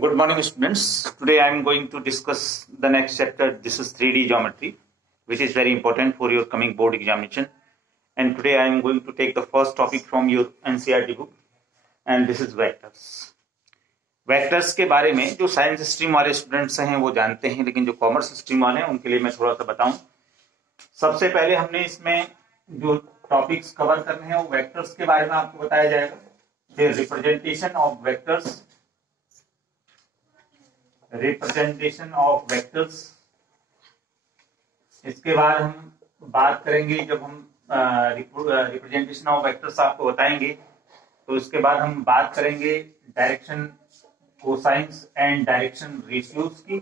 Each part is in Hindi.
Good morning, students. Today I am going to discuss the next chapter. This is 3D geometry, which is very important for your coming board examination. And today I am going to take the first topic from your NCERT book, and this is vectors. Vectors के बारे में जो साइंस स्ट्रीम वाले स्टूडेंट्स हैं वो जानते हैं, लेकिन जो कॉमर्स स्ट्रीम वाले हैं उनके लिए मैं थोड़ा सा बताऊं। सबसे पहले हमने इसमें जो टॉपिक्स कवर करने हैं वो वेक्टर्स के बारे में आपको बताया जाएगा। फिर representation of vectors, representation of vectors. इसके बाद हम बात करेंगे, जब हम रिप्रेजेंटेशन ऑफ वेक्टर्स आपको बताएंगे तो इसके बाद हम बात करेंगे direction cosines and direction ratios की,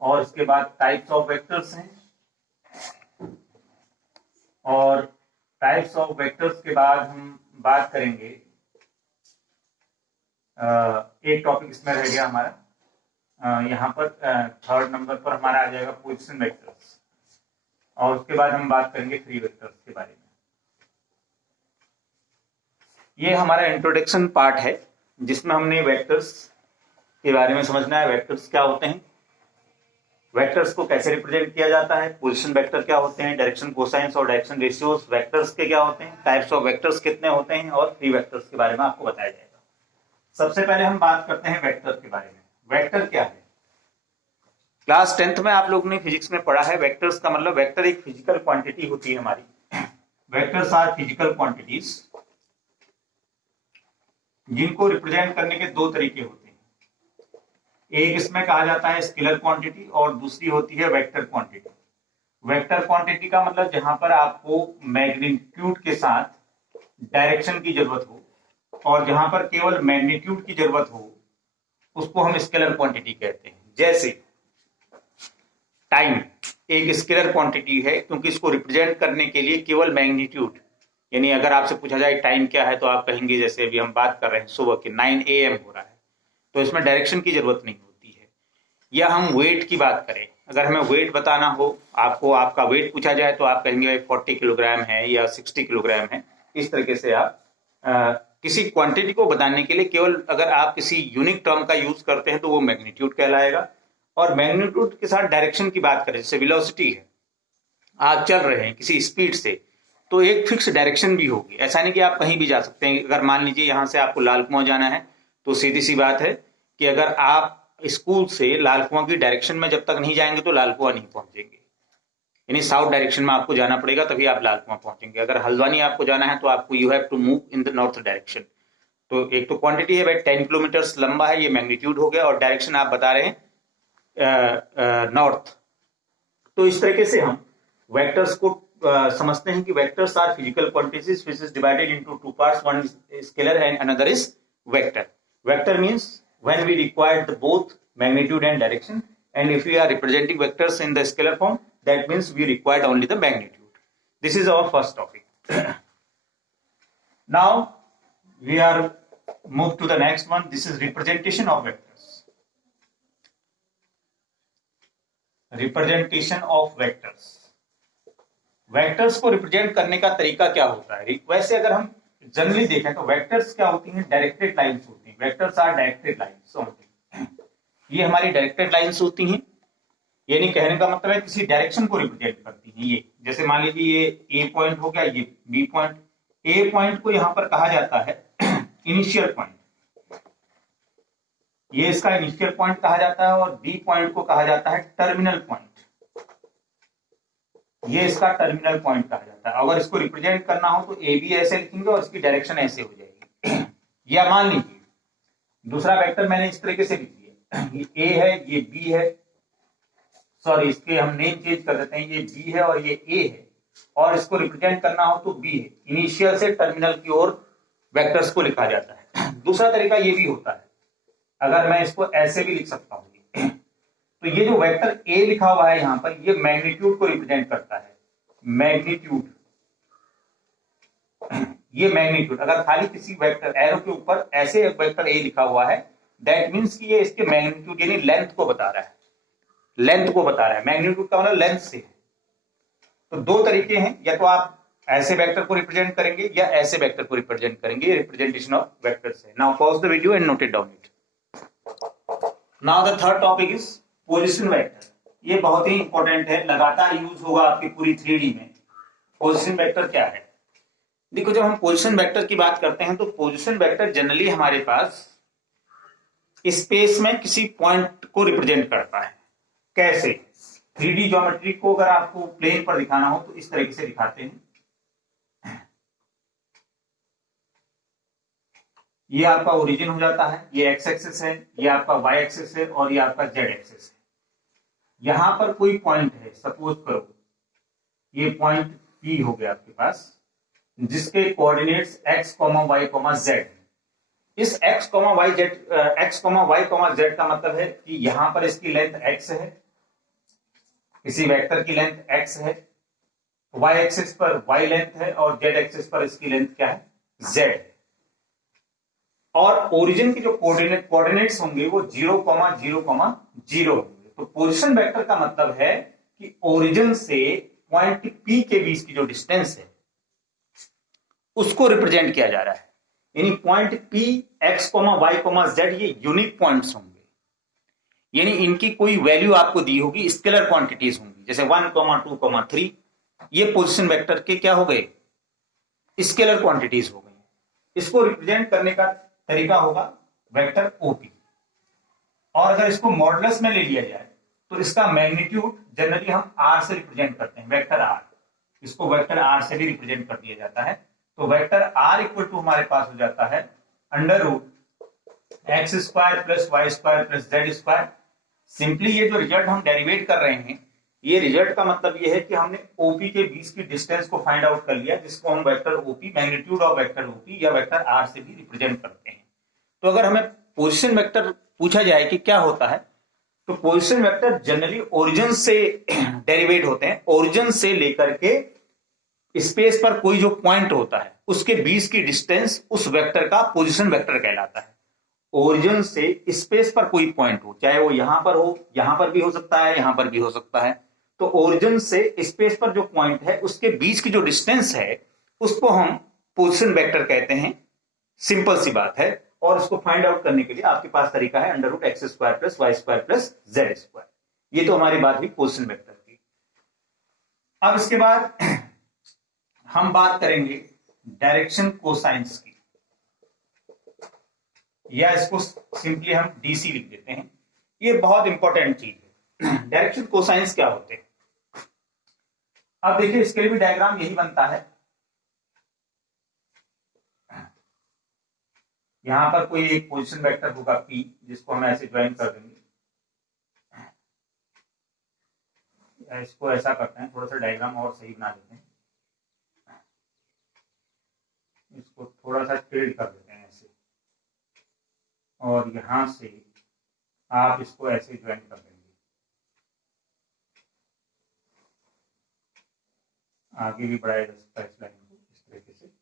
और इसके बाद टाइप्स ऑफ वेक्टर्स हैं, और टाइप्स ऑफ वेक्टर्स के बाद हम बात करेंगे, एक टॉपिक इसमें रह गया हमारा, यहाँ पर थर्ड नंबर पर हमारा आ जाएगा पोजीशन वेक्टर्स, और उसके बाद हम बात करेंगे फ्री वेक्टर्स के बारे में। ये हमारा इंट्रोडक्शन पार्ट है जिसमें हमने वेक्टर्स के बारे में समझना है। वेक्टर्स क्या होते हैं, वेक्टर्स को कैसे रिप्रेजेंट किया जाता है, पोजीशन वेक्टर क्या होते हैं, डायरेक्शन कोसाइंस और डायरेक्शन रेशियोज वेक्टर्स के क्या होते हैं, टाइप्स ऑफ वेक्टर्स कितने होते हैं, और फ्री वेक्टर्स के बारे में आपको बताया जाएगा। सबसे पहले हम बात करते हैं वेक्टर के बारे में। वेक्टर क्या है? क्लास 10th में आप लोगों ने फिजिक्स में पढ़ा है। वेक्टर्स का मतलब, वेक्टर एक फिजिकल क्वांटिटी होती है हमारी। वेक्टर्स आर फिजिकल क्वांटिटीज जिनको रिप्रेजेंट करने के दो तरीके होते हैं। एक इसमें कहा जाता है स्केलर क्वांटिटी और दूसरी होती है वेक्टर क्वांटिटी। वेक्टर क्वांटिटी का मतलब जहां पर आपको मैग्नीट्यूड के साथ डायरेक्शन की जरूरत हो, और जहां पर केवल मैग्नीट्यूड की जरूरत हो उसको हम स्केलर क्वांटिटी कहते हैं। जैसे टाइम एक स्केलर क्वांटिटी है, क्योंकि इसको रिप्रेजेंट करने के लिए केवल मैग्नीट्यूड, यानी अगर आपसे पूछा जाए टाइम क्या है तो आप कहेंगे, जैसे अभी हम बात कर रहे हैं सुबह के 9 AM हो रहा है, तो इसमें डायरेक्शन की जरूरत नहीं होती है। या हम वेट की बात करें, अगर हमें वेट बताना हो, आपको आपका वेट पूछा जाए तो आप कहेंगे 40 किलोग्राम है या 60 किलोग्राम है। इस तरीके से आप किसी क्वांटिटी को बताने के लिए केवल अगर आप किसी यूनिक टर्म का यूज करते हैं तो वो मैग्नीट्यूड कहलाएगा। और मैग्नीट्यूड के साथ डायरेक्शन की बात करें, जैसे वेलोसिटी है, आप चल रहे हैं किसी स्पीड से, तो एक फिक्स डायरेक्शन भी होगी। ऐसा नहीं कि आप कहीं भी जा सकते हैं। अगर मान लीजिए यहाँ से आपको लाल कुआं जाना है तो सीधी सी बात है कि अगर आप स्कूल से लाल कुआं की डायरेक्शन में जब तक नहीं जाएंगे तो लाल कुआं नहीं पहुंचेंगे, यानी साउथ डायरेक्शन में आपको जाना पड़ेगा तभी आप लाल कुआं पहुंचेंगे। अगर हल्द्वानी आपको जाना है तो आपको you have to move in the north direction. तो एक तो क्वांटिटी है भाई 10 किलोमीटर लंबा है, ये मैग्नीट्यूड हो गया, और डायरेक्शन आप बता रहे हैं नॉर्थ। तो इस तरीके से हम वेक्टर्स को समझते हैं कि vectors are physical quantities which is divided into two parts, one is scalar and another is vector. Vector means when we require the both magnitude and direction, and if we are representing vectors in the scalar form, that means we required only the magnitude. This is our first topic. Now we are move to the next one. This is representation of vectors. Representation of vectors. Vectors को रिप्रेजेंट करने का तरीका क्या होता है? वैसे अगर हम जनरली देखें तो वेक्टर्स क्या होती हैं? डायरेक्टेड लाइंस होती हैं। Vectors are directed lines only. ये हमारी डायरेक्टेड लाइंस होती हैं, यानी कहने का मतलब है किसी डायरेक्शन को रिप्रेजेंट करती हैं। ये जैसे मान लीजिए ये ए पॉइंट हो गया, ये बी पॉइंट। ए पॉइंट को यहां पर कहा जाता है इनिशियल पॉइंट, ये इसका इनिशियल पॉइंट कहा जाता है, और बी पॉइंट को कहा जाता है टर्मिनल पॉइंट, ये इसका टर्मिनल पॉइंट कहा जाता है। अगर इसको रिप्रेजेंट करना हो तो ए बी ऐसे लिखेंगे और इसकी डायरेक्शन ऐसे हो जाएगी। या मान लीजिए दूसरा वेक्टर मैंने इस तरीके से लिख दिया, ये ए है, ये बी है, सॉरी इसके हम नेम चेंज कर देते हैं, ये बी है और ये ए है, और इसको रिप्रेजेंट करना हो तो बी है। इनिशियल से टर्मिनल की ओर वेक्टर्स को लिखा जाता है। दूसरा तरीका ये भी होता है, अगर मैं इसको ऐसे भी लिख सकता हूं, तो ये जो वेक्टर ए लिखा हुआ है यहां पर, ये मैग्नीट्यूड को रिप्रेजेंट करता है। मैग्नीट्यूड, ये मैग्नीट्यूड, अगर खाली किसी वेक्टर एरो के ऊपर ऐसे वेक्टर ए लिखा हुआ है, दैट मींस कि ये इसके मैग्नीट्यूड यानी लेंथ को बता रहा है, लेंथ को बता रहा है। मैग्नीट्यूड का मतलब लेंथ से है। तो दो तरीके हैं, या तो आप ऐसे वेक्टर को रिप्रेजेंट करेंगे या ऐसे वेक्टर को रिप्रेजेंट करेंगे। रिप्रेजेंटेशन ऑफ वेक्टर्स है। Now pause the video and note it down it. Now the third topic is position vector. ये बहुत ही इंपॉर्टेंट है, लगातार यूज होगा आपकी पूरी 3D में। पोजीशन वेक्टर क्या है? देखो, जब हम पोजीशन वेक्टर की बात करते हैं तो पोजीशन वेक्टर जनरली हमारे पास स्पेस में किसी पॉइंट को रिप्रेजेंट करता है। कैसे? 3D ज्योमेट्री को अगर आपको प्लेन पर दिखाना हो तो इस तरीके से दिखाते हैं। ये आपका ओरिजिन हो जाता है, ये एक्स एक्सिस है, ये आपका वाई एक्सिस है और ये आपका जेड एक्सिस है। यहां पर कोई पॉइंट है, सपोज करो ये पॉइंट पी हो गया आपके पास, जिसके कोऑर्डिनेट्स x, y, z। इस x, y, z का मतलब है कि यहां पर इसकी लेंथ x है, किसी वेक्टर की लेंथ x है, y एक्सिस पर y लेंथ है और z एक्सिस पर इसकी लेंथ क्या है? z है। और ओरिजिन के जो कोऑर्डिनेट्स होंगे वो 0, 0, 0 होंगे। तो पोजीशन वेक्टर का मतलब है कि ओरिजिन से पॉइंट P के बीच की जो डिस्टेंस है उसको रिप्रेजेंट किया जा रहा है। यानी point P, x, y, z ये यूनिक पॉइंट्स होंगे, यानी इनकी कोई वैल्यू आपको दी होगी, स्केलर क्वांटिटीज होंगी, जैसे 1, 2, 3। ये पोजीशन वेक्टर के क्या हो गए? स्केलर क्वांटिटीज हो गई। इसको रिप्रेजेंट करने का तरीका होगा वेक्टर OP। और अगर इसको मॉडुलस में ले लिया जाए तो इसका मैग्नीट्यूड जनरली हम R से रिप्रेजेंट करते हैं, वेक्टर R। इसको वेक्टर R से भी रिप्रेजेंट कर दिया जाता है। तो वेक्टर R इक्वल टू हमारे पास हो जाता है √x² plus y² plus z²। Simply ये जो रिजल्ट हम डेरिवेट कर रहे हैं, ये रिजल्ट का मतलब ये है कि हमने OP के बीच की डिस्टेंस को फाइंड आउट कर लिया, जिसको हम vector OP, magnitude of vector OP या वेक्टर R से भी रिप्रेजेंट करते हैं। तो अगर हमें पोजीशन वेक्टर पूछा जाए कि क्या होता है, तो पोजीशन वेक्टर जनरली ओरिजिन से डेरिवेट होते हैं। ओरिजिन से लेकर के स्पेस पर कोई जो पॉइंट होता है उसके बीच की डिस्टेंस उस वेक्टर का पोजीशन वेक्टर कहलाता है। ओरिजिन से स्पेस पर कोई पॉइंट हो, चाहे वो यहां पर हो, यहां पर भी हो सकता है, यहां पर भी हो सकता है। तो ओरिजिन से स्पेस पर जो पॉइंट है उसके बीच की जो डिस्टेंस है उसको हम पोजीशन वेक्टर कहते हैं। सिंपल सी बात है। और इसको फाइंड आउट करने के लिए आपके पास तरीका है √x² plus y² plus z²। ये तो हमारी बात हुई पोजीशन वेक्टर की। अब इसके बाद हम बात करेंगे डायरेक्शन कोसाइंस की, या इसको सिंपली हम DC लिख देते हैं। ये बहुत इंपॉर्टेंट चीज है। डायरेक्शन कोसाइंस क्या होते हैं? अब देखिए, इसके लिए भी डायग्राम यही बनता है। यहां पर कोई एक पोजीशन वेक्टर होगा P, जिसको हम ऐसे ज्वाइन कर देंगे। इसको ऐसा करते हैं, थोड़ा सा डायग्राम और सही बना देते हैं। इसको थोड़ा सा टिल्ट कर देते हैं ऐसे, और यहां से आप इसको ऐसे ज्वाइन कर देंगे। आगे भी बढ़ाया जा सकता है इस लाइन को इस तरीके से।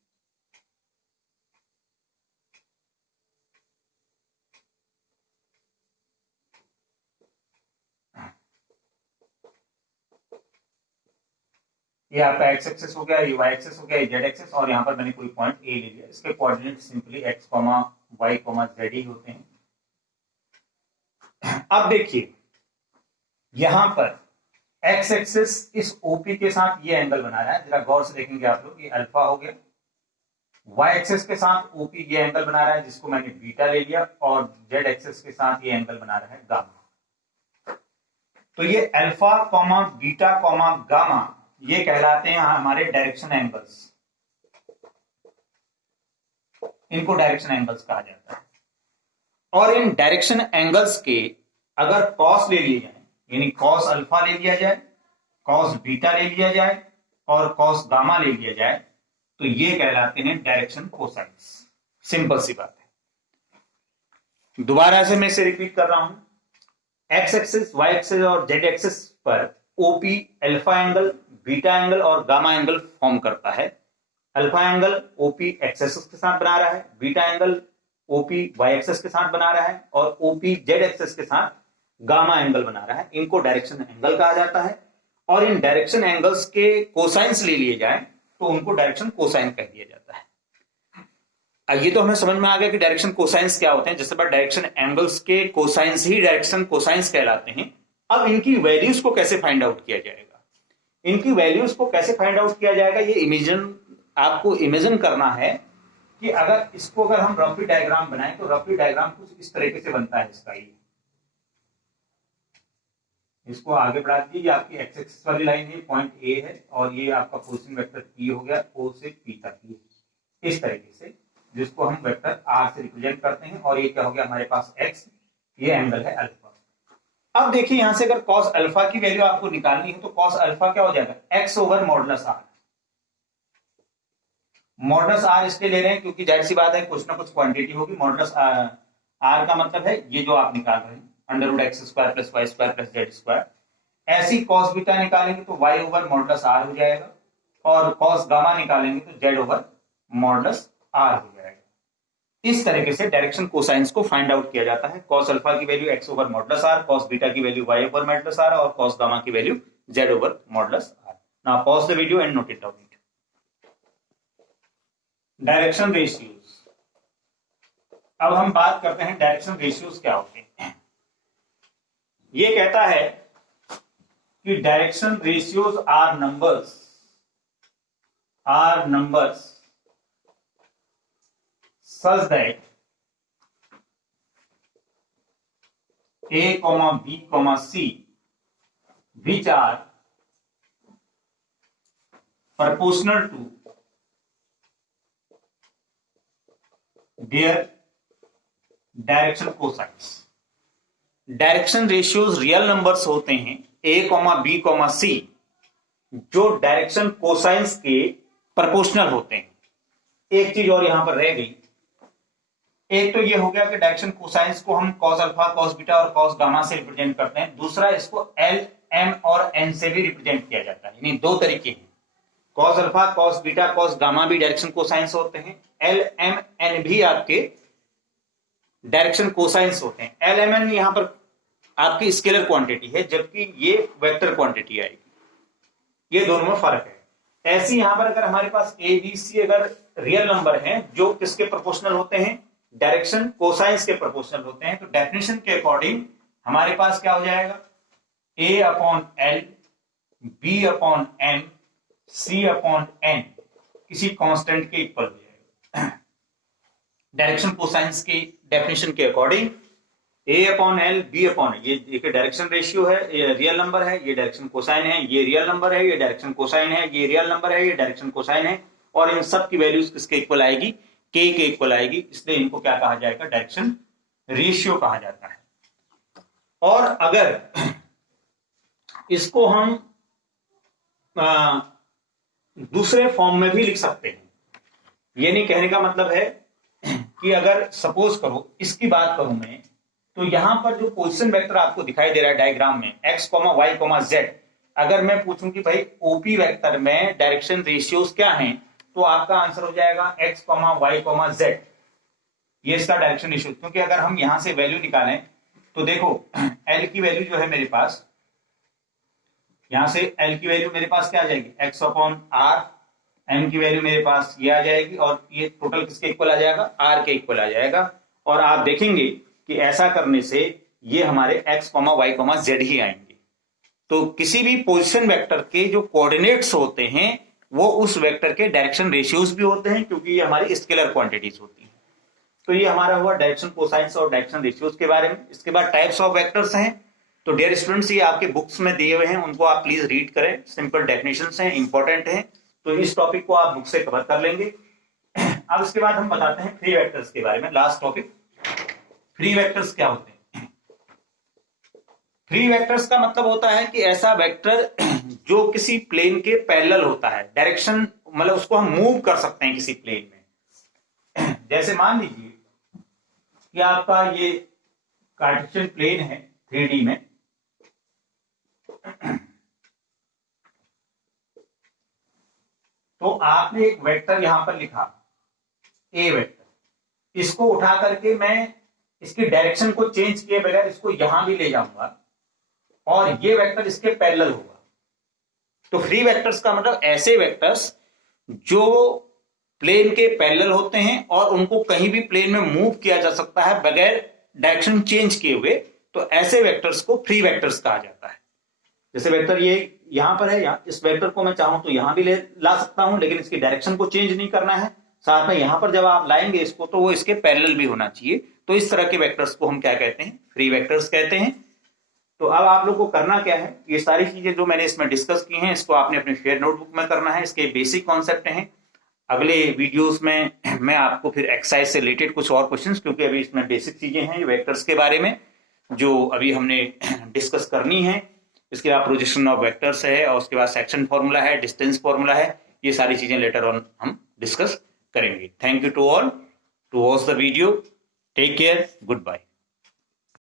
ये आपका x एक्सिस हो गया, ये y एक्सिस हो गया, ये z एक्सिस, और यहाँ पर मैंने कोई पॉइंट A ले लिया। इसके coordinate simply x, y, z ही होते हैं। अब देखिए, यहां पर x एक्सिस इस OP के साथ ये एंगल बना रहा है, जरा गौर से देखेंगे आप लोग, ये अल्फा हो गया। y एक्सिस के साथ OP ये एंगल बना रहा है, जिसको मैंने बीटा ले लिया, और z एक्सिस के साथ ये एंगल बना रहा है गामा। तो ये अल्फा, बीटा, गामा, ये कहलाते हैं हमारे डायरेक्शन एंगल्स। इनको डायरेक्शन एंगल्स कहा जाता है। और इन डायरेक्शन एंगल्स के अगर कॉस ले लिए जाए, यानी कॉस अल्फा ले लिया जाए, कॉस बीटा ले लिया जाए और कॉस गामा ले लिया जाए, तो ये कहलाते हैं डायरेक्शन कोसाइंस। सिंपल सी बात है। दोबारा से मैं इसे रिपीट कर रहा हूं। एक्स एक्सिस, वाई एक्सिस और जेड एक्सिस पर OP alpha angle, beta angle और गामा एंगल फॉर्म करता है। Alpha angle OP X axis के साथ बना रहा है, beta angle OP Y axis के साथ बना रहा है, और OP जेड एक्सिस के साथ गामा एंगल बना रहा है। इनको डायरेक्शन एंगल कहा जाता है। और इन डायरेक्शन एंगल्स के कोसाइंस ले लिए जाए तो उनको डायरेक्शन कोसाइन कह दिया जाता है। ये तो हमें समझ में आ गया कि डायरेक्शन कोसाइंस क्या होते हैं। जैसे बार डायरेक्शन एंगल्स के कोसाइंस ही डायरेक्शन कोसाइंस कहलाते हैं। अब इनकी वैल्यूज को कैसे फाइंड आउट किया जाएगा, इनकी वैल्यूज को कैसे फाइंड आउट किया जाएगा, ये आपको इमेजिन करना है कि अगर इसको अगर हम रफली डायग्राम बनाएं तो रफली डायग्राम कुछ इस तरीके से बनता है इसका। ये इसको आगे बढ़ा दीजिए, ये आपकी एक्स एक्सिस वाली लाइन है, पॉइंट ए है, और ये आपका पोजीशन वेक्टर पी हो गया, ओ से पी तक, इस तरीके से, जिसको हम वेक्टर आर से रिप्रेजेंट करते हैं। और ये क्या हो गया हमारे पास एक्स, ये एंगल है अल्फा। अब देखिए यहां से अगर कॉस अल्फा की वैल्यू आपको निकालनी है तो कॉस अल्फा क्या हो जाएगा, X over modulus R. Modulus R इसलिए ले रहे हैं क्योंकि जाहिर सी बात है कुछ ना कुछ क्वांटिटी होगी। मॉडुलस आर का मतलब है ये जो आप निकाल रहे हैं, under root X square plus Y square plus Z square. ऐसी कॉस बीटा निकालेंगे तो वाई ओवर मॉडुलस आर हो जाएगा, और कॉस गामा निकालेंगे तो जेड ओवर मॉडुलस आर हो जाएगा। इस तरीके से डायरेक्शन कोसाइंस को फाइंड आउट किया जाता है। कॉस अल्फा की value x over modulus r, cos beta की value y over modulus r, और कॉस गामा की value z over modulus r. Now pause the video and note it down. Direction ratios, अब हम बात करते हैं डायरेक्शन रेशियोज क्या होते हैं। ये कहता है कि direction ratios are numbers such that A, B, C which are proportional to their direction cosines. Direction ratios real numbers होते हैं A, B, C जो डायरेक्शन कोसाइंस के प्रोपोर्शनल होते हैं। एक चीज और यहां पर रह गई, एक तो ये हो गया कि डायरेक्शन कोसाइंस को हम कॉस अल्फा, कॉस बीटा और कॉस गामा से रिप्रेजेंट करते हैं। दूसरा, इसको एल, एम और एन से भी रिप्रेजेंट किया जाता है। यानी दो तरीके हैं, cos alpha, cos beta, cos gamma भी डायरेक्शन कोसाइंस होते हैं। एल, एम, एन भी आपके डायरेक्शन कोसाइंस होते हैं। एल, एम, एन यहां पर आपकी स्केलर क्वांटिटी है, जबकि ये वेक्टर क्वांटिटी आएगी। ये दोनों में फर्क है। ऐसे यहां पर अगर हमारे पास ए, बी, सी अगर रियल नंबर हैं जो किसके प्रोपोर्शनल होते हैं, डायरेक्शन कोसाइंस के प्रोपोर्शनल होते हैं, तो डेफिनेशन के अकॉर्डिंग हमारे पास क्या हो जाएगा, a upon l, b upon m, c upon n किसी कांस्टेंट के इक्वल हो जाएगा। डायरेक्शन कोसाइंस की डेफिनेशन के according a upon l, b upon, ये देखिए डायरेक्शन रेशियो है, ये रियल नंबर है, ये डायरेक्शन कोसाइन है, ये रियल नंबर है, ये डायरेक्शन कोसाइन है, ये रियल नंबर है, ये डायरेक्शन कोसाइन है, और इन सब की वैल्यूज किसके इक्वल आएगी, के इक्वल आएगी। इसलिए इनको क्या कहा जाएगा, डायरेक्शन रेशियो कहा जाता है। और अगर इसको हम दूसरे फॉर्म में भी लिख सकते हैं, ये नहीं कहने का मतलब है कि अगर सपोज करो इसकी बात करूं मैं, तो यहां पर जो पोजीशन वेक्टर आपको दिखाई दे रहा है डायग्राम में x, y, z, अगर मैं पूछूं कि भाई ओपी वेक्टर में डायरेक्शन रेशियोज क्या हैं, तो आपका आंसर हो जाएगा x, y, z। ये इसका डायरेक्शन रेशियो, क्योंकि अगर हम यहां से वैल्यू निकालें तो देखो l की वैल्यू जो है मेरे पास, यहां से l की वैल्यू मेरे पास क्या आ जाएगी, x अपॉन r, m की वैल्यू मेरे पास ये आ जाएगी, और ये टोटल किसके इक्वल आ जाएगा, r के इक्वल आ जाएगा। और आप देखेंगे कि ऐसा करने से ये हमारे x, y, z ही आएंगे। तो किसी भी पोजीशन वेक्टर के जो कोऑर्डिनेट्स होते हैं वो उस वेक्टर के डायरेक्शन रेशियोज भी होते हैं, क्योंकि ये हमारी स्केलर क्वांटिटीज होती हैं। तो ये हमारा हुआ डायरेक्शन कोसाइंस और डायरेक्शन रेशियोज के बारे में। इसके बाद टाइप्स ऑफ वेक्टर्स हैं। तो डियर स्टूडेंट्स, ये आपके बुक्स में दिए हुए हैं, उनको आप प्लीज रीड करें, सिंपल डेफिनेशंस हैं, इंपॉर्टेंट हैं, तो इस टॉपिक को आप बुक से कवर कर लेंगे। अब इसके बाद हम बताते हैं फ्री वेक्टर्स के बारे में, लास्ट टॉपिक। फ्री वेक्टर्स क्या होते हैं? फ्री वेक्टर्स का मतलब होता है कि ऐसा वेक्टर जो किसी प्लेन के पैरेलल होता है, डायरेक्शन मतलब उसको हम मूव कर सकते हैं किसी प्लेन में। जैसे मान लीजिए कि आपका ये कार्टेशियन प्लेन है 3D में, तो आपने एक वेक्टर यहां पर लिखा ए वेक्टर, इसको उठा करके मैं इसकी डायरेक्शन को चेंज किए बगैर इसको यहां भी ले जाऊंगा और ये वेक्टर इसके पैरेलल होगा। तो फ्री वेक्टर्स का मतलब ऐसे वेक्टर्स जो प्लेन के पैरेलल होते हैं और उनको कहीं भी प्लेन में मूव किया जा सकता है बगैर डायरेक्शन चेंज किए हुए, तो ऐसे वेक्टर्स को फ्री वेक्टर्स कहा जाता है। जैसे वेक्टर ये यहां पर है, इस वेक्टर को मैं चाहूं तो यहां भी ला सकता हूं, लेकिन इसकी डायरेक्शन को चेंज नहीं करना है। साथ में यहां पर जब आप लाएंगे इसको तो वो इसके पैरेलल भी होना चाहिए। तो इस तरह के वेक्टर्स को हम क्या कहते हैं? फ्री वेक्टर्स कहते हैं। तो अब आप लोग को करना क्या है, ये सारी चीजें जो मैंने इसमें डिस्कस की हैं इसको आपने अपने शेयर नोटबुक में करना है। इसके बेसिक कॉन्सेप्ट हैं। अगले वीडियोस में मैं आपको फिर एक्सरसाइज से रिलेटेड कुछ और क्वेश्चंस, क्योंकि अभी इसमें बेसिक चीजें हैं वेक्टर्स के बारे में जो अभी हमने डिस्कस करनी है। इसके बाद प्रोजेक्शन ऑफ वेक्टर्स है और उसके बाद सेक्शन फॉर्मूला है, डिस्टेंस फॉर्मूला है। ये सारी चीजें लेटर ऑन हम डिस्कस करेंगे। Thank you to all to watch the video. Take care, good bye.